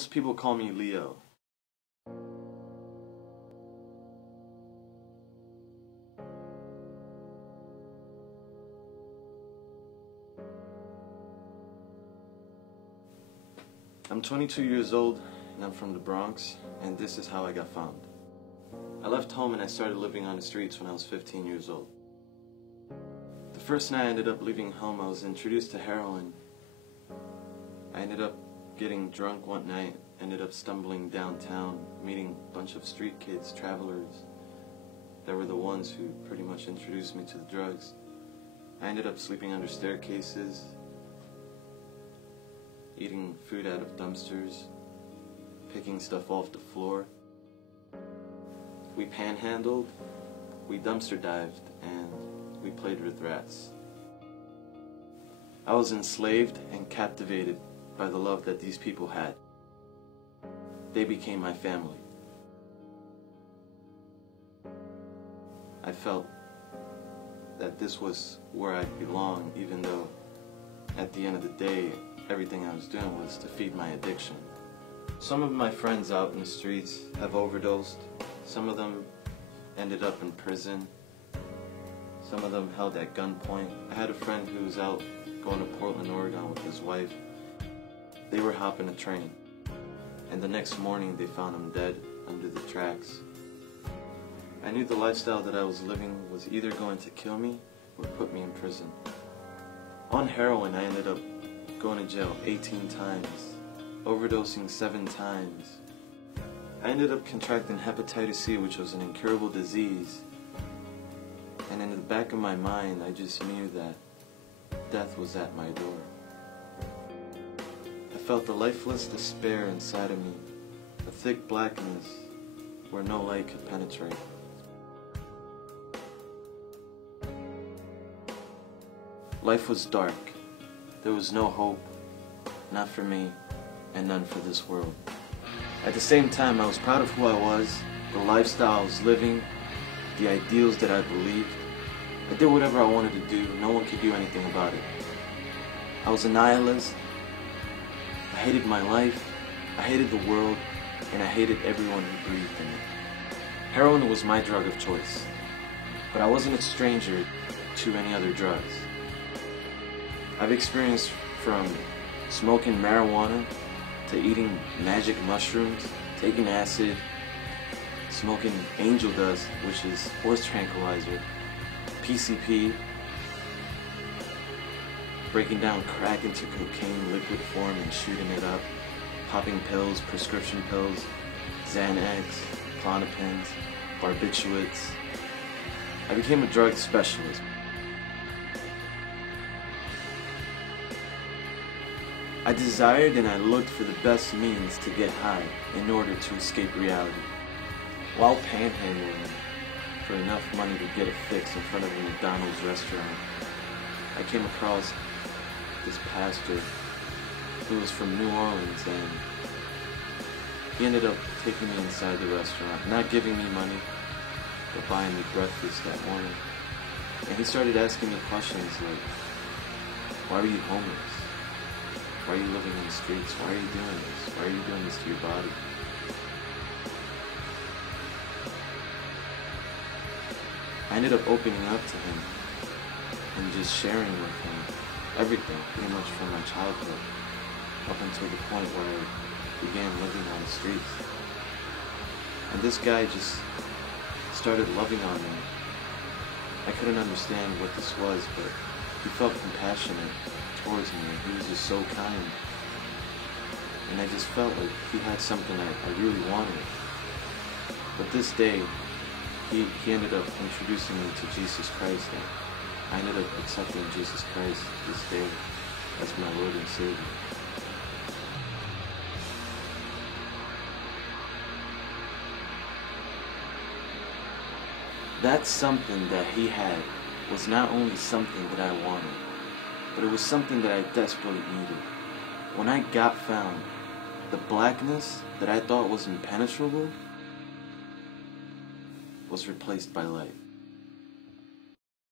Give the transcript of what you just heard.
Most people call me Leo. I'm 22 years old and I'm from the Bronx, and this is how I got found. I left home and I started living on the streets when I was 15 years old. The first night I ended up leaving home, I was introduced to heroin. I ended up getting drunk one night, ended up stumbling downtown, meeting a bunch of street kids, travelers, that were the ones who pretty much introduced me to the drugs. I ended up sleeping under staircases, eating food out of dumpsters, picking stuff off the floor. We panhandled, we dumpster dived, and we played with rats. I was enslaved and captivated by the love that these people had. They became my family. I felt that this was where I belonged, even though at the end of the day, everything I was doing was to feed my addiction. Some of my friends out in the streets have overdosed. Some of them ended up in prison. Some of them held at gunpoint. I had a friend who was out going to Portland, Oregon with his wife. They were hopping a train, and the next morning they found him dead under the tracks. I knew the lifestyle that I was living was either going to kill me or put me in prison. On heroin, I ended up going to jail 18 times, overdosing 7 times. I ended up contracting hepatitis C, which was an incurable disease. And in the back of my mind, I just knew that death was at my door. I felt the lifeless despair inside of me, a thick blackness where no light could penetrate. Life was dark. There was no hope, not for me, and none for this world. At the same time, I was proud of who I was, the lifestyle I was living, the ideals that I believed. I did whatever I wanted to do. No one could do anything about it. I was a nihilist. I hated my life, I hated the world, and I hated everyone who breathed in it. Heroin was my drug of choice, but I wasn't a stranger to any other drugs. I've experienced from smoking marijuana to eating magic mushrooms, taking acid, smoking angel dust, which is horse tranquilizer, PCP, breaking down crack into cocaine liquid form and shooting it up, popping pills, prescription pills, Xanax, Klonopins, barbiturates. I became a drug specialist. I desired and I looked for the best means to get high in order to escape reality. While panhandling for enough money to get a fix in front of a McDonald's restaurant, I came across this pastor who was from New Orleans, and he ended up taking me inside the restaurant, not giving me money, but buying me breakfast that morning. And he started asking me questions like, why are you homeless? Why are you living in the streets? Why are you doing this? Why are you doing this to your body? I ended up opening up to him and just sharing with him everything, pretty much from my childhood up until the point where I began living on the streets. And this guy just started loving on me. I couldn't understand what this was, but he felt compassionate towards me, and he was just so kind. And I just felt like he had something I really wanted. But this day, he ended up introducing me to Jesus Christ, and I ended up accepting Jesus Christ this day as my Lord and Savior. That something that he had was not only something that I wanted, but it was something that I desperately needed. When I got found, the blackness that I thought was impenetrable was replaced by light.